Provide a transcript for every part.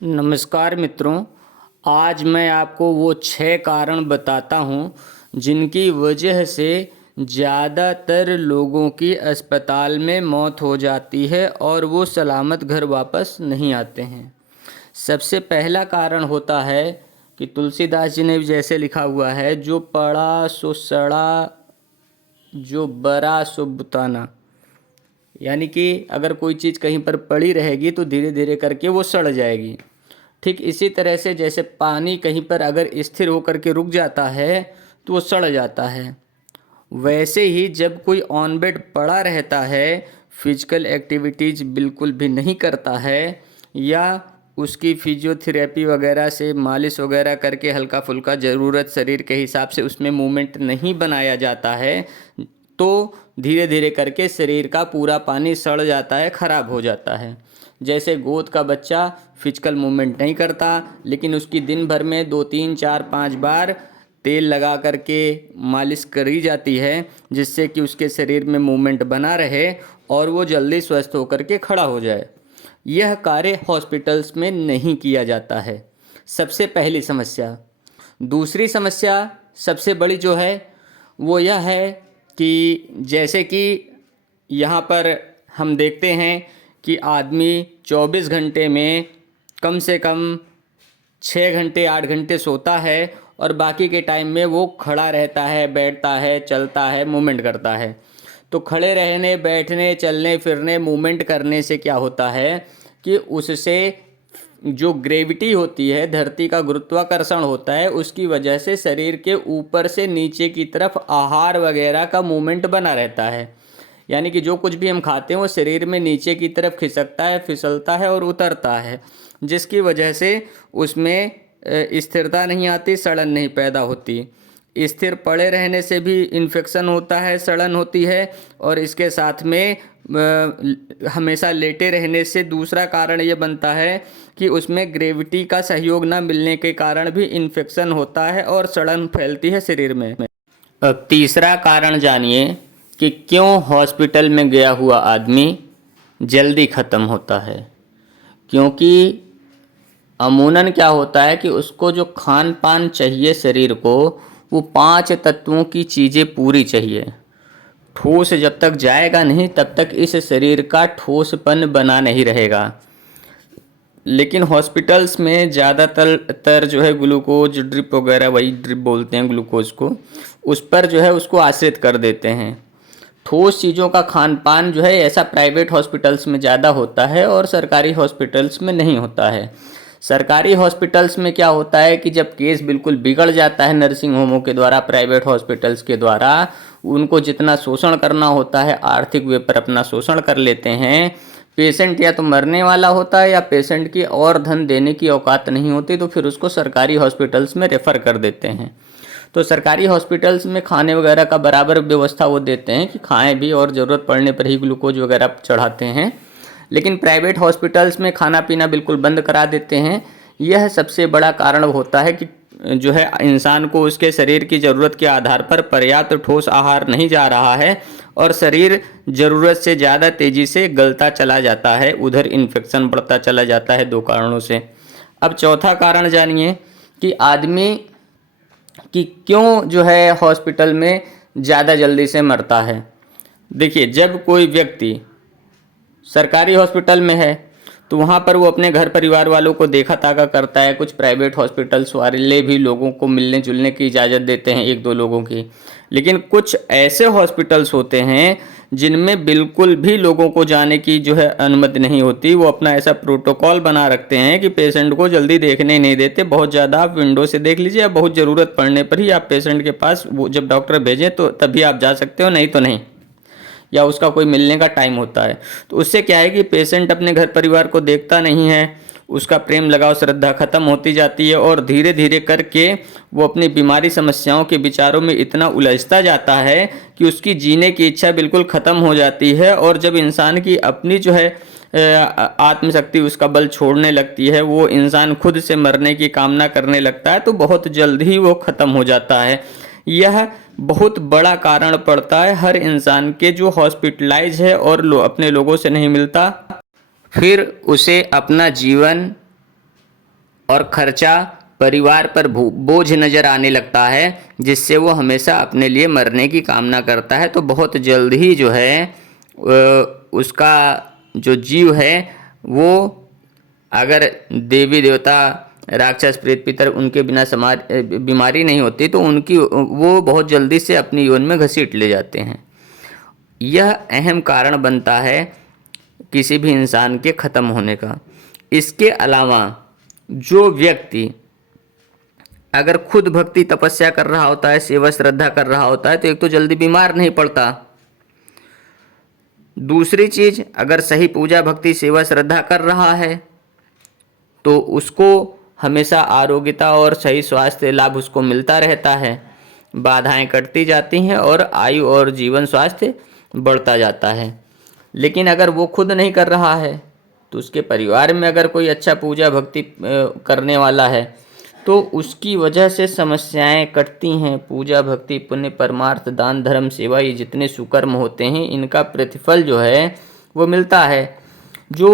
नमस्कार मित्रों। आज मैं आपको वो 6 कारण बताता हूँ जिनकी वजह से ज़्यादातर लोगों की अस्पताल में मौत हो जाती है और वो सलामत घर वापस नहीं आते हैं। सबसे पहला कारण होता है कि तुलसीदास जी ने भी जैसे लिखा हुआ है, जो पड़ा सो सड़ा, जो बरा सो बुताना। यानी कि अगर कोई चीज़ कहीं पर पड़ी रहेगी तो धीरे धीरे करके वो सड़ जाएगी। ठीक इसी तरह से जैसे पानी कहीं पर अगर स्थिर होकर के रुक जाता है तो वो सड़ जाता है, वैसे ही जब कोई ऑन बेड पड़ा रहता है, फिजिकल एक्टिविटीज़ बिल्कुल भी नहीं करता है, या उसकी फिजियोथेरेपी वगैरह से मालिश वगैरह करके हल्का फुल्का ज़रूरत शरीर के हिसाब से उसमें मूवमेंट नहीं बनाया जाता है, तो धीरे धीरे करके शरीर का पूरा पानी सड़ जाता है, ख़राब हो जाता है। जैसे गोद का बच्चा फिजिकल मूवमेंट नहीं करता, लेकिन उसकी दिन भर में 2 3 4 5 बार तेल लगा करके मालिश करी जाती है, जिससे कि उसके शरीर में मूवमेंट बना रहे और वो जल्दी स्वस्थ होकर के खड़ा हो जाए। यह कार्य हॉस्पिटल्स में नहीं किया जाता है, सबसे पहली समस्या। दूसरी समस्या सबसे बड़ी जो है वो यह है कि जैसे कि यहाँ पर हम देखते हैं कि आदमी 24 घंटे में कम से कम 6 घंटे 8 घंटे सोता है और बाकी के टाइम में वो खड़ा रहता है, बैठता है, चलता है, मूवमेंट करता है। तो खड़े रहने, बैठने, चलने फिरने, मूवमेंट करने से क्या होता है कि उससे जो ग्रेविटी होती है, धरती का गुरुत्वाकर्षण होता है, उसकी वजह से शरीर के ऊपर से नीचे की तरफ आहार वगैरह का मूवमेंट बना रहता है। यानी कि जो कुछ भी हम खाते हैं वो शरीर में नीचे की तरफ खिसकता है, फिसलता है और उतरता है, जिसकी वजह से उसमें स्थिरता नहीं आती, सड़न नहीं पैदा होती। स्थिर पड़े रहने से भी इन्फेक्शन होता है, सड़न होती है, और इसके साथ में हमेशा लेटे रहने से दूसरा कारण ये बनता है कि उसमें ग्रेविटी का सहयोग ना मिलने के कारण भी इन्फेक्शन होता है और सड़न फैलती है शरीर में। अब तीसरा कारण जानिए कि क्यों हॉस्पिटल में गया हुआ आदमी जल्दी ख़त्म होता है। क्योंकि अमूमन क्या होता है कि उसको जो खान पान चाहिए शरीर को, वो 5 तत्वों की चीज़ें पूरी चाहिए। ठोस जब तक जाएगा नहीं तब तक इस शरीर का ठोसपन बना नहीं रहेगा। लेकिन हॉस्पिटल्स में ज़्यादातर जो है ग्लूकोज ड्रिप वगैरह, वही ड्रिप बोलते हैं ग्लूकोज को, उस पर जो है उसको आश्रित कर देते हैं। ठोस चीज़ों का खान पान जो है ऐसा प्राइवेट हॉस्पिटल्स में ज़्यादा होता है और सरकारी हॉस्पिटल्स में नहीं होता है। सरकारी हॉस्पिटल्स में क्या होता है कि जब केस बिल्कुल बिगड़ जाता है नर्सिंग होमों के द्वारा, प्राइवेट हॉस्पिटल्स के द्वारा, उनको जितना शोषण करना होता है आर्थिक वे पर अपना शोषण कर लेते हैं। पेशेंट या तो मरने वाला होता है या पेशेंट की और धन देने की औकात नहीं होती, तो फिर उसको सरकारी हॉस्पिटल्स में रेफ़र कर देते हैं। तो सरकारी हॉस्पिटल्स में खाने वगैरह का बराबर व्यवस्था वो देते हैं कि खाएं भी, और ज़रूरत पड़ने पर ही ग्लूकोज वगैरह चढ़ाते हैं। लेकिन प्राइवेट हॉस्पिटल्स में खाना पीना बिल्कुल बंद करा देते हैं। यह सबसे बड़ा कारण होता है कि जो है इंसान को उसके शरीर की ज़रूरत के आधार पर पर्याप्त ठोस आहार नहीं जा रहा है और शरीर ज़रूरत से ज़्यादा तेज़ी से गलता चला जाता है, उधर इन्फेक्शन बढ़ता चला जाता है, 2 कारणों से। अब चौथा कारण जानिए कि आदमी कि क्यों जो है हॉस्पिटल में ज़्यादा जल्दी से मरता है। देखिए, जब कोई व्यक्ति सरकारी हॉस्पिटल में है तो वहाँ पर वो अपने घर परिवार वालों को देखा ताका करता है। कुछ प्राइवेट हॉस्पिटल्स वाले भी लोगों को मिलने जुलने की इजाज़त देते हैं, 1-2 लोगों की। लेकिन कुछ ऐसे हॉस्पिटल्स होते हैं जिनमें बिल्कुल भी लोगों को जाने की जो है अनुमति नहीं होती। वो अपना ऐसा प्रोटोकॉल बना रखते हैं कि पेशेंट को जल्दी देखने नहीं देते। बहुत ज़्यादा आप विंडो से देख लीजिए, या बहुत ज़रूरत पड़ने पर ही आप पेशेंट के पास, वो जब डॉक्टर भेजें तो तभी आप जा सकते हो, नहीं तो नहीं, या उसका कोई मिलने का टाइम होता है। तो उससे क्या है कि पेशेंट अपने घर परिवार को देखता नहीं है, उसका प्रेम लगाव श्रद्धा खत्म होती जाती है और धीरे धीरे करके वो अपनी बीमारी समस्याओं के विचारों में इतना उलझता जाता है कि उसकी जीने की इच्छा बिल्कुल ख़त्म हो जाती है। और जब इंसान की अपनी जो है आत्मशक्ति, उसका बल छोड़ने लगती है, वो इंसान खुद से मरने की कामना करने लगता है, तो बहुत जल्द ही वो ख़त्म हो जाता है। यह बहुत बड़ा कारण पड़ता है हर इंसान के जो हॉस्पिटलाइज है और अपने लोगों से नहीं मिलता, फिर उसे अपना जीवन और खर्चा परिवार पर बोझ नज़र आने लगता है, जिससे वो हमेशा अपने लिए मरने की कामना करता है। तो बहुत जल्द ही जो है उसका जो जीव है वो, अगर देवी देवता राक्षस प्रेत पितर उनके बिना बीमारी नहीं होती तो वो बहुत जल्दी से अपनी यौन में घसीट ले जाते हैं। यह अहम कारण बनता है किसी भी इंसान के ख़त्म होने का। इसके अलावा जो व्यक्ति अगर खुद भक्ति तपस्या कर रहा होता है, सेवा श्रद्धा कर रहा होता है, तो एक तो जल्दी बीमार नहीं पड़ता। दूसरी चीज़, अगर सही पूजा भक्ति सेवा श्रद्धा कर रहा है तो उसको हमेशा आरोग्यता और सही स्वास्थ्य लाभ उसको मिलता रहता है, बाधाएं कटती जाती हैं और आयु और जीवन स्वास्थ्य बढ़ता जाता है। लेकिन अगर वो खुद नहीं कर रहा है तो उसके परिवार में अगर कोई अच्छा पूजा भक्ति करने वाला है तो उसकी वजह से समस्याएं कटती हैं। पूजा भक्ति पुण्य परमार्थ दान धर्म सेवा, ये जितने सुकर्म होते हैं इनका प्रतिफल जो है वो मिलता है। जो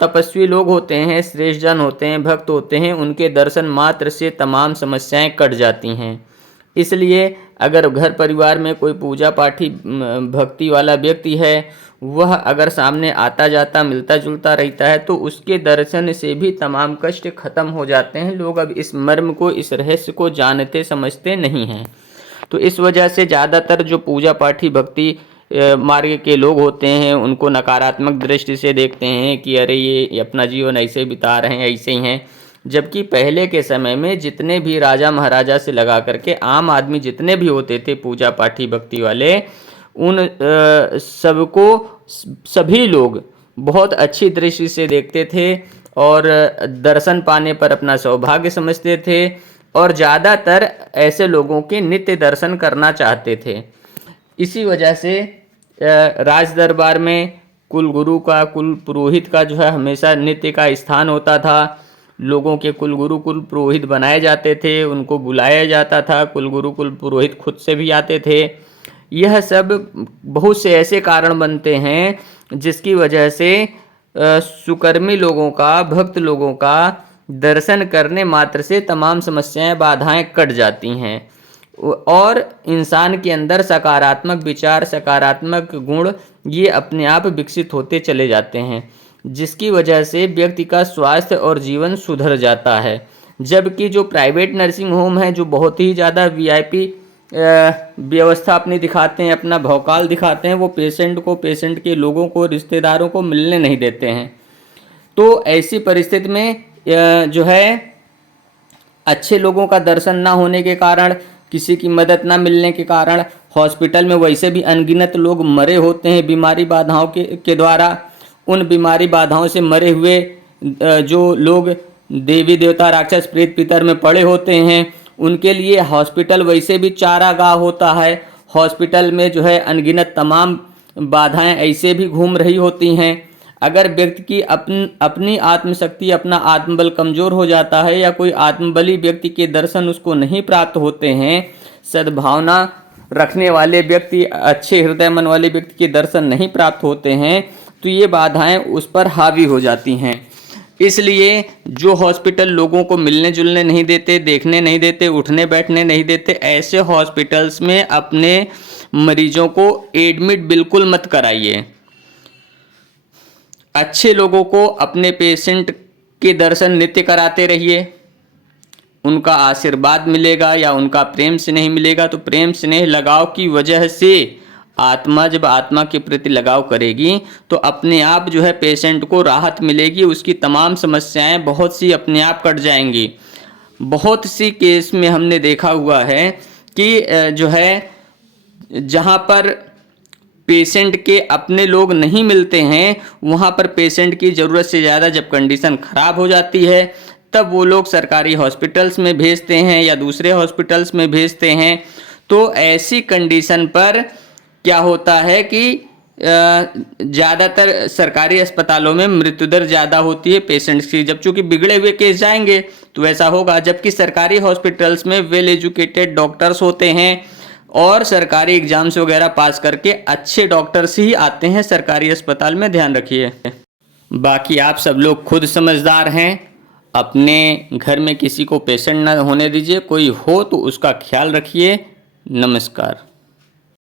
तपस्वी लोग होते हैं, श्रेष्ठ जन होते हैं, भक्त होते हैं, उनके दर्शन मात्र से तमाम समस्याएं कट जाती हैं। इसलिए अगर घर परिवार में कोई पूजा पाठी भक्ति वाला व्यक्ति है, वह अगर सामने आता जाता मिलता जुलता रहता है तो उसके दर्शन से भी तमाम कष्ट खत्म हो जाते हैं। लोग अब इस मर्म को, इस रहस्य को जानते समझते नहीं हैं। तो इस वजह से ज़्यादातर जो पूजा पाठी भक्ति मार्ग के लोग होते हैं उनको नकारात्मक दृष्टि से देखते हैं कि अरे ये अपना जीवन ऐसे बिता रहे हैं, ऐसे ही हैं। जबकि पहले के समय में जितने भी राजा महाराजा से लगा करके आम आदमी जितने भी होते थे पूजा पाठी भक्ति वाले, उन सबको सभी लोग बहुत अच्छी दृष्टि से देखते थे और दर्शन पाने पर अपना सौभाग्य समझते थे और ज़्यादातर ऐसे लोगों के नित्य दर्शन करना चाहते थे। इसी वजह से राज दरबार में कुल गुरु का, कुल पुरोहित का जो है हमेशा नित्य का स्थान होता था। लोगों के कुल गुरु कुल पुरोहित बनाए जाते थे, उनको बुलाया जाता था। कुल गुरु कुल पुरोहित खुद से भी आते थे। यह सब बहुत से ऐसे कारण बनते हैं जिसकी वजह से सुकर्मी लोगों का, भक्त लोगों का दर्शन करने मात्र से तमाम समस्याएं बाधाएं कट जाती हैं और इंसान के अंदर सकारात्मक विचार, सकारात्मक गुण ये अपने आप विकसित होते चले जाते हैं, जिसकी वजह से व्यक्ति का स्वास्थ्य और जीवन सुधर जाता है। जबकि जो प्राइवेट नर्सिंग होम है, जो बहुत ही ज़्यादा वीआईपी व्यवस्था अपनी दिखाते हैं, अपना भौकाल दिखाते हैं, वो पेशेंट को, पेशेंट के लोगों को, रिश्तेदारों को मिलने नहीं देते हैं। तो ऐसी परिस्थिति में जो है अच्छे लोगों का दर्शन ना होने के कारण, किसी की मदद ना मिलने के कारण हॉस्पिटल में वैसे भी अनगिनत लोग मरे होते हैं बीमारी बाधाओं के द्वारा। उन बीमारी बाधाओं से मरे हुए जो लोग देवी देवता राक्षस प्रेत पितर में पड़े होते हैं, उनके लिए हॉस्पिटल वैसे भी चारागाह होता है। हॉस्पिटल में जो है अनगिनत तमाम बाधाएं ऐसे भी घूम रही होती हैं। अगर व्यक्ति की अपनी आत्मशक्ति, अपना आत्मबल कमज़ोर हो जाता है या कोई आत्मबली व्यक्ति के दर्शन उसको नहीं प्राप्त होते हैं, सद्भावना रखने वाले व्यक्ति, अच्छे हृदय मन वाले व्यक्ति के दर्शन नहीं प्राप्त होते हैं, तो ये बाधाएं उस पर हावी हो जाती हैं। इसलिए जो हॉस्पिटल लोगों को मिलने जुलने नहीं देते, देखने नहीं देते, उठने बैठने नहीं देते, ऐसे हॉस्पिटल्स में अपने मरीजों को एडमिट बिल्कुल मत कराइए। अच्छे लोगों को अपने पेशेंट के दर्शन नित्य कराते रहिए। उनका आशीर्वाद मिलेगा या उनका प्रेम स्नेह मिलेगा, तो प्रेम स्नेह लगाव की वजह से आत्मा जब आत्मा के प्रति लगाव करेगी तो अपने आप जो है पेशेंट को राहत मिलेगी, उसकी तमाम समस्याएं बहुत सी अपने आप कट जाएंगी। बहुत सी केस में हमने देखा हुआ है कि जो है जहां पर पेशेंट के अपने लोग नहीं मिलते हैं, वहां पर पेशेंट की ज़रूरत से ज़्यादा जब कंडीशन ख़राब हो जाती है तब वो लोग सरकारी हॉस्पिटल्स में भेजते हैं या दूसरे हॉस्पिटल्स में भेजते हैं। तो ऐसी कंडीशन पर क्या होता है कि ज़्यादातर सरकारी अस्पतालों में मृत्यु दर ज़्यादा होती है पेशेंट्स की। जब चूँकि बिगड़े हुए केस जाएंगे तो ऐसा होगा, जबकि सरकारी हॉस्पिटल्स में वेल एजुकेटेड डॉक्टर्स होते हैं और सरकारी एग्जाम्स वगैरह पास करके अच्छे डॉक्टर्स ही आते हैं सरकारी अस्पताल में, ध्यान रखिए। बाकी आप सब लोग खुद समझदार हैं। अपने घर में किसी को पेशेंट ना होने दीजिए, कोई हो तो उसका ख्याल रखिए। नमस्कार।